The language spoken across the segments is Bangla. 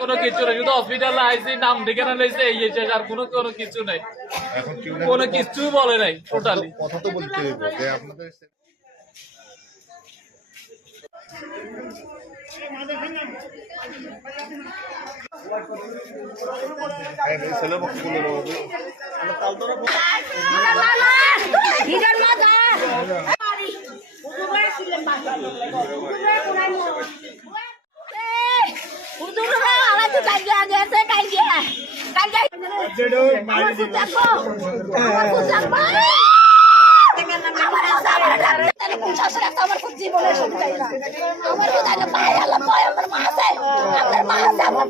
কোনো কিছু নেই, শুধু হসপিটালে আইসি নাম দেখে না লাইছে এই আর কোনো কিছু নাই, কোনো কিছু বলে নাই। টোটালি কথা তো বলতে হবে যে আপনাদের ছেলে পক্ষ আমার খুব জীবনের সুবিধা আমার কোথায় পায় আল্লাহ পায় আমার মা আছে আমার মা আছে আমার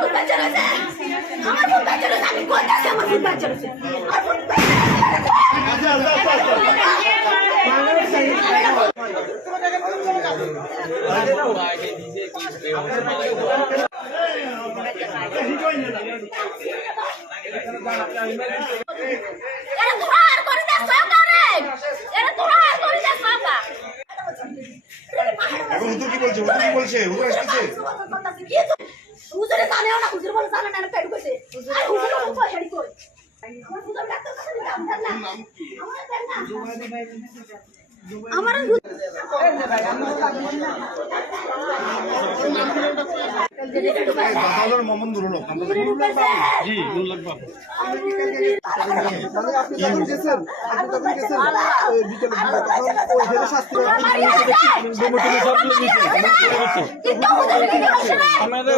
খুব বাচ্চা রয়েছে আমার খুব বাচ্চা রয়েছে আমি কোথায় আছে আমার খুব বাচ্চা রয়েছে আর খুব হুজুর কি বলছে? হুজুর কি বলছে? হুজুর আসছে? হুজুরে জানেও না, হুজুর বলে জানে না, পেট কইছে আর হুজুর তো পয়সাড়ি কই আমার হুজুর ডাক্তার কাছে কাম দেন না আমার দাদার মোহাম্মদ নুরুল হক। জি, নুরুল হক বাবু। কি হয়েছেন? আপনি গেছেন বিকেলে ওই হেলে শাস্তি আমাদের